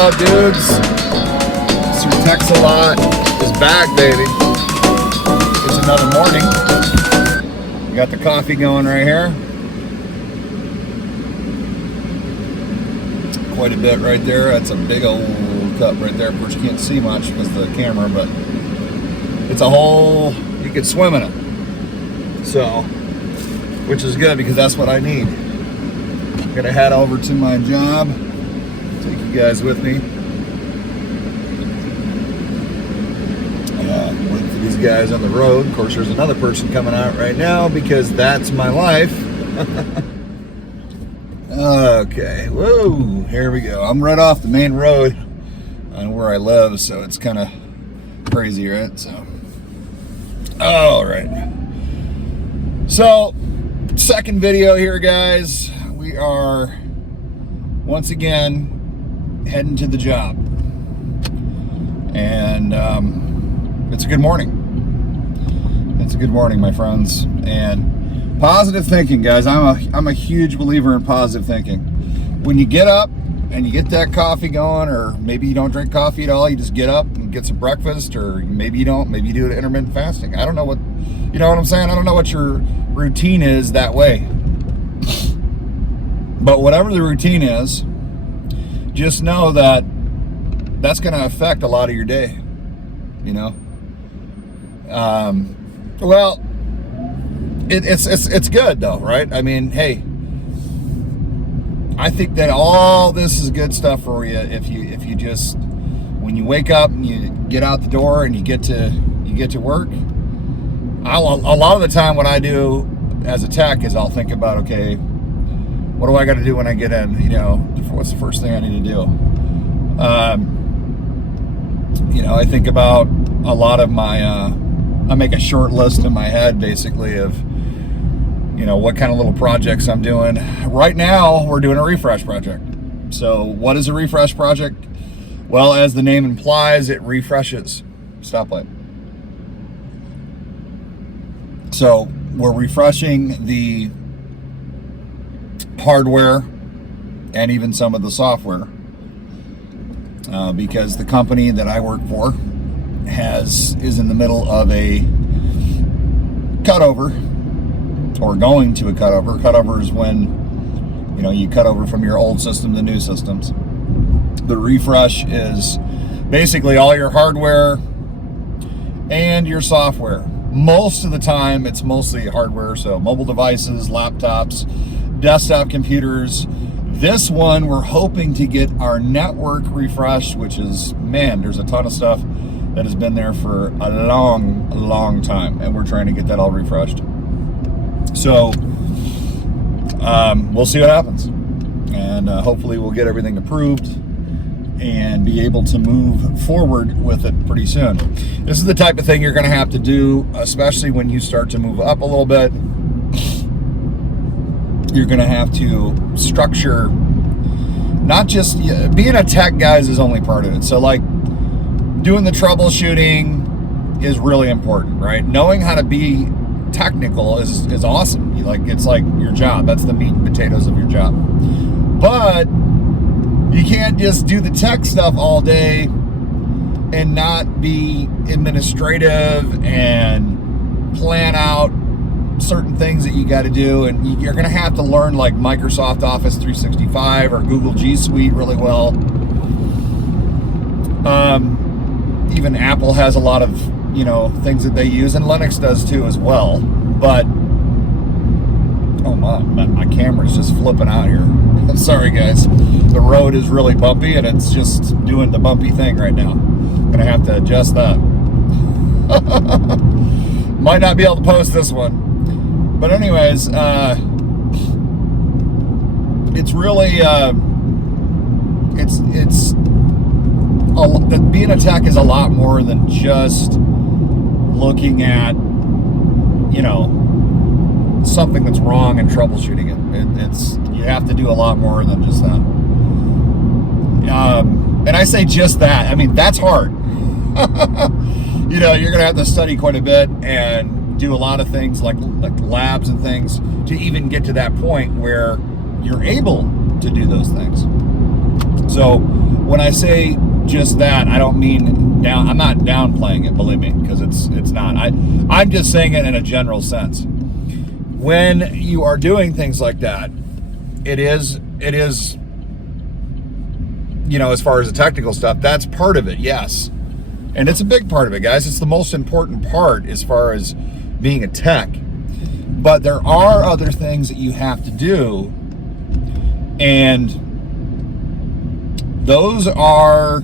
up, dudes? Sir Tex-A-Lot is back, baby. It's another morning. We got the coffee going right here. Quite a bit right there. That's a big old cup right there. Of course, you can't see much because of the camera, but it's a whole, you could swim in it. So, which is good because that's what I need. I'm gonna head over to my job. Take you guys with me. Wait for these guys on the road. Of course, there's another person coming out right now because that's my life. Okay, whoa, here we go. I'm right off the main road on where I live, so it's kind of crazy, right? So, all right. So, second video here, guys. We are once again heading to the job, and it's a good morning. It's a good morning, my friends, and positive thinking, guys. I'm a huge believer in positive thinking. When you get up and you get that coffee going, or maybe you don't drink coffee at all, you just get up and get some breakfast, or maybe you don't, maybe you do intermittent fasting. I don't know what, you know what I'm saying? I don't know what your routine is that way. But whatever the routine is, just know that that's going to affect a lot of your day, you know? Well, it's good though, right? I mean, hey, I think that all this is good stuff for you if you just, when you wake up and you get out the door and you get to work. A lot of the time what I do as a tech is I'll think about, okay, what do I got to do when I get in? You know, what's the first thing I need to do? You know, I think about a lot of my, I make a short list in my head basically of, you know, what kind of little projects I'm doing. Right now, we're doing a refresh project. So what is a refresh project? Well, as the name implies, it refreshes. Stoplight. So we're refreshing the hardware and even some of the software because the company that I work for is in the middle of a cutover, or going to a cutover. Cutover is when, you know, you cut over from your old system to new systems. The refresh is basically all your hardware and your software. Most of the time, it's mostly hardware, so mobile devices, laptops, desktop computers. This one, we're hoping to get our network refreshed, which is, man, there's a ton of stuff that has been there for a long time, and we're trying to get that all refreshed. So we'll see what happens, and hopefully we'll get everything approved and be able to move forward with it pretty soon. This is the type of thing you're going to have to do, especially when you start to move up a little bit. You're going to have to structure, not just being a tech, guys, is only part of it. So like doing the troubleshooting is really important, right? Knowing how to be technical is awesome. It's like your job. That's the meat and potatoes of your job. But you can't just do the tech stuff all day and not be administrative and plan out certain things that you got to do. And you're going to have to learn like Microsoft Office 365 or Google G Suite really well. Even Apple has a lot of, you know, things that they use, and Linux does too as well. But oh my camera's just flipping out here. Sorry guys, the road is really bumpy and it's just doing the bumpy thing right now. Gonna have to adjust that. Might not be able to post this one, but anyways, it's really being a tech is a lot more than just looking at, you know, something that's wrong and troubleshooting it. It's you have to do a lot more than just that. And I say just that. I mean, that's hard. You know, you're gonna have to study quite a bit and do a lot of things like labs and things to even get to that point where you're able to do those things. So when I say just that, I don't mean down. I'm not downplaying it, believe me, because it's not. I'm just saying it in a general sense. When you are doing things like that, it is, you know, as far as the technical stuff, that's part of it, yes. And it's a big part of it, guys. It's the most important part as far as being a tech. But there are other things that you have to do, and those are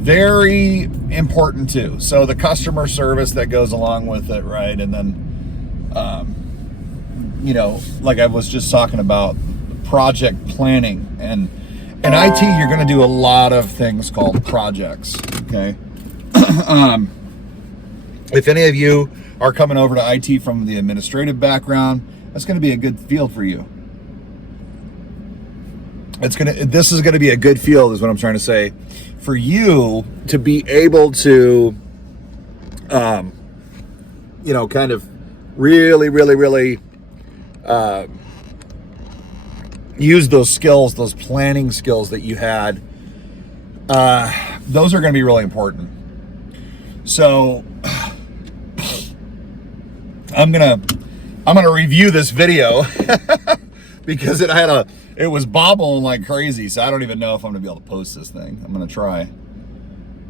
very important too. So the customer service that goes along with it, right? And then, you know, like I was just talking about, project planning. And in IT, you're going to do a lot of things called projects, okay? If any of you are coming over to IT from the administrative background, that's going to be a good field for you. This is going to be a good field, is what I'm trying to say, for you to be able to, you know, kind of really use those skills, those planning skills that you had. Those are going to be really important. So I'm gonna review this video because it was bobbling like crazy. So I don't even know if I'm gonna be able to post this thing. I'm gonna try,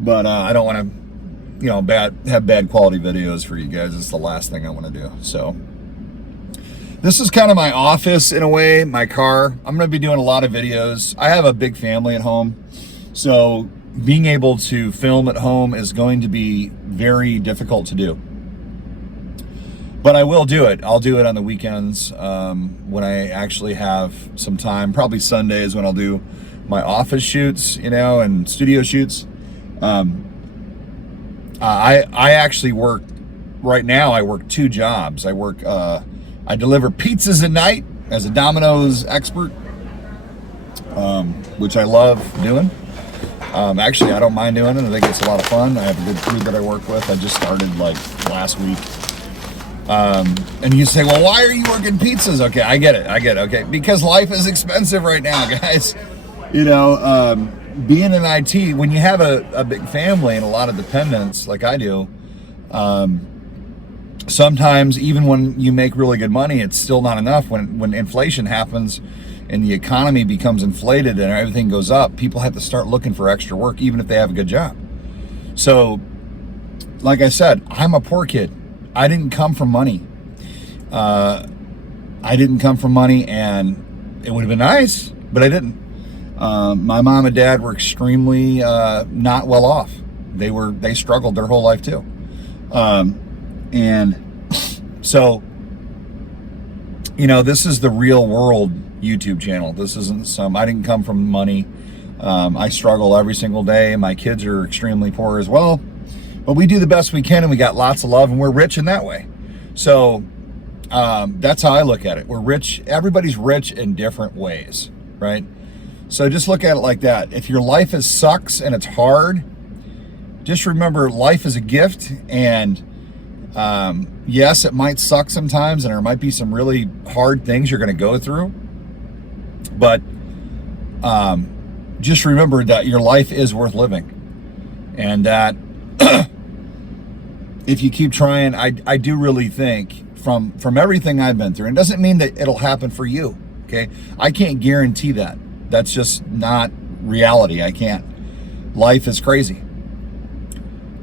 but I don't want to, you know, have bad quality videos for you guys. It's the last thing I want to do. So this is kind of my office in a way, my car. I'm gonna be doing a lot of videos. I have a big family at home, so being able to film at home is going to be very difficult to do. But I will do it. I'll do it on the weekends when I actually have some time. Probably Sundays when I'll do my office shoots, you know, and studio shoots. I actually work, right now I work 2 jobs. I deliver pizzas at night as a Domino's expert, which I love doing. Actually, I don't mind doing it. I think it's a lot of fun. I have a good crew that I work with. I just started like last week. And you say, well, why are you working pizzas? Okay, I get it. Okay, because life is expensive right now, guys. You know, being in IT, when you have a big family and a lot of dependents like I do, sometimes even when you make really good money, it's still not enough. When inflation happens and the economy becomes inflated and everything goes up, people have to start looking for extra work, even if they have a good job. So, like I said, I'm a poor kid. I didn't come from money. And it would have been nice, but I didn't. My mom and dad were extremely not well off. They struggled their whole life too. And so, you know, this is the real world YouTube channel. This isn't I didn't come from money. I struggle every single day. My kids are extremely poor as well. But we do the best we can, and we got lots of love, and we're rich in that way. So that's how I look at it. We're rich. Everybody's rich in different ways, right? So just look at it like that. If your life sucks and it's hard, just remember life is a gift. And yes, it might suck sometimes, and there might be some really hard things you're going to go through. But just remember that your life is worth living, and that if you keep trying, I do really think from everything I've been through, and it doesn't mean that it'll happen for you, okay? I can't guarantee that. That's just not reality. I can't. Life is crazy.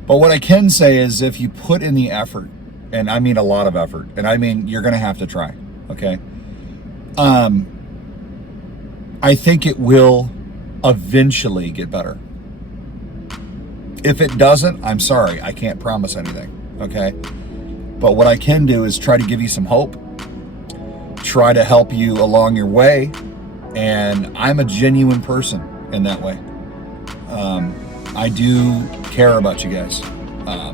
But what I can say is if you put in the effort, and I mean a lot of effort, and I mean you're going to have to try, okay? I think it will eventually get better. If it doesn't, I'm sorry, I can't promise anything, okay? But what I can do is try to give you some hope, try to help you along your way, and I'm a genuine person in that way. I do care about you guys.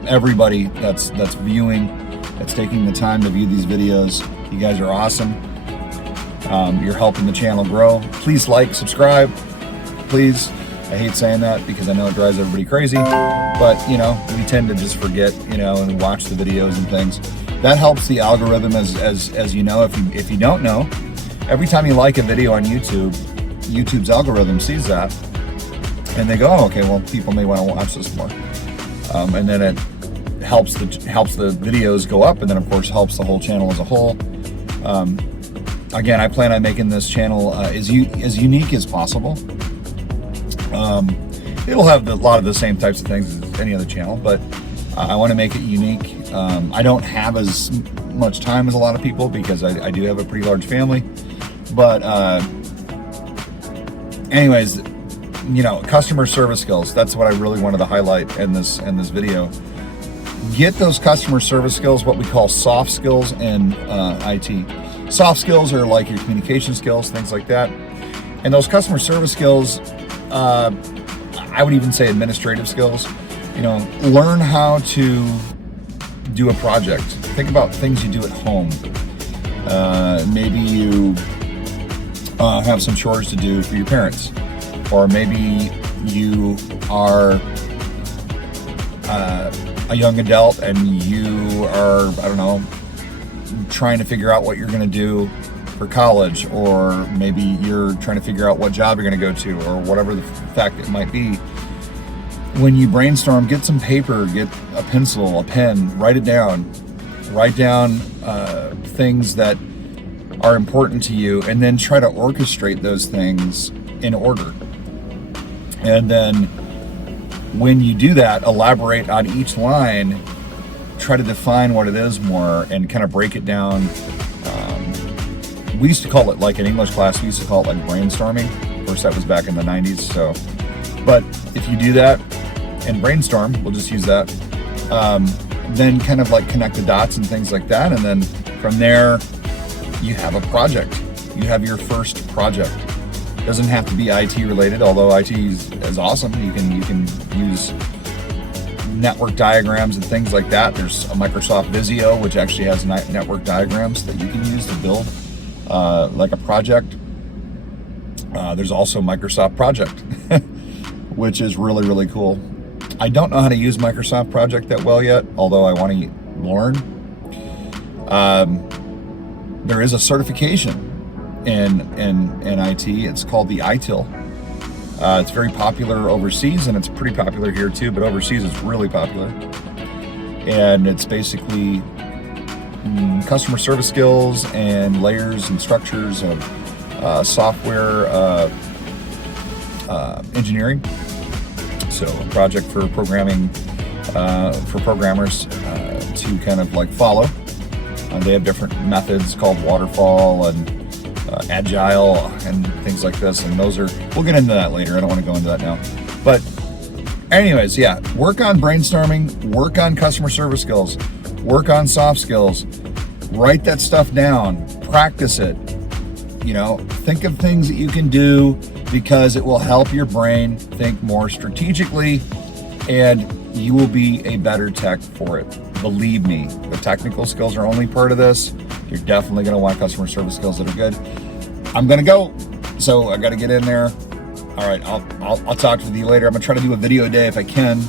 Everybody that's viewing, that's taking the time to view these videos, you guys are awesome. You're helping the channel grow. Please like, subscribe, please. I hate saying that because I know it drives everybody crazy, but you know, we tend to just forget, you know, and watch the videos and things. That helps the algorithm, as you know. If you don't know, every time you like a video on YouTube, YouTube's algorithm sees that, and they go, oh, okay, well, people may want to watch this more, and then it helps the videos go up, and then of course helps the whole channel as a whole. Again, I plan on making this channel as unique as possible. It'll have a lot of the same types of things as any other channel, but I want to make it unique. I don't have as much time as a lot of people because I do have a pretty large family. But anyways, customer service skills, that's what I really wanted to highlight in this video. Get those customer service skills, what we call soft skills in IT. Soft skills are like your communication skills, things like that. And those customer service skills, I would even say administrative skills. Learn how to do a project. Think about things you do at home. Maybe you have some chores to do for your parents, or maybe you are a young adult and you are, I don't know, trying to figure out what you're going to do for college, or maybe you're trying to figure out what job you're going to go to, or whatever the fact it might be. When you brainstorm, get some paper, get a pencil, a pen, write it down. Write down things that are important to you, and then try to orchestrate those things in order. And then when you do that, elaborate on each line, try to define what it is more, and kind of break it down. We used to call it, like in English class, we used to call it like brainstorming. Of course, that was back in the 90s. So, but if you do that and brainstorm, we'll just use that, then kind of like connect the dots and things like that. And then from there, you have a project. You have your first project. It doesn't have to be IT related, although IT is awesome. You can use network diagrams and things like that. There's a Microsoft Visio, which actually has network diagrams that you can use to build like a project. There's also Microsoft Project, which is really, really cool. I don't know how to use Microsoft Project that well yet, although I want to learn. There is a certification in IT. It's called the ITIL. It's very popular overseas, and it's pretty popular here too, but overseas it's really popular. And it's basically customer service skills and layers and structures of software engineering. So a project for programming, for programmers to kind of like follow. They have different methods called waterfall and agile and things like this, and those are, we'll get into that later. I don't want to go into that now. But anyways, yeah, work on brainstorming, work on customer service skills, work on soft skills, write that stuff down, practice it. Think of things that you can do, because it will help your brain think more strategically, and you will be a better tech for it. Believe me, the technical skills are only part of this. You're definitely going to want customer service skills that are good. I'm going to go, so I got to get in there. All right, I'll talk to you later. I'm going to try to do a video a day if I can.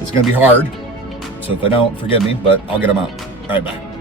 It's going to be hard, so if I don't, forgive me, but I'll get them out. All right, bye.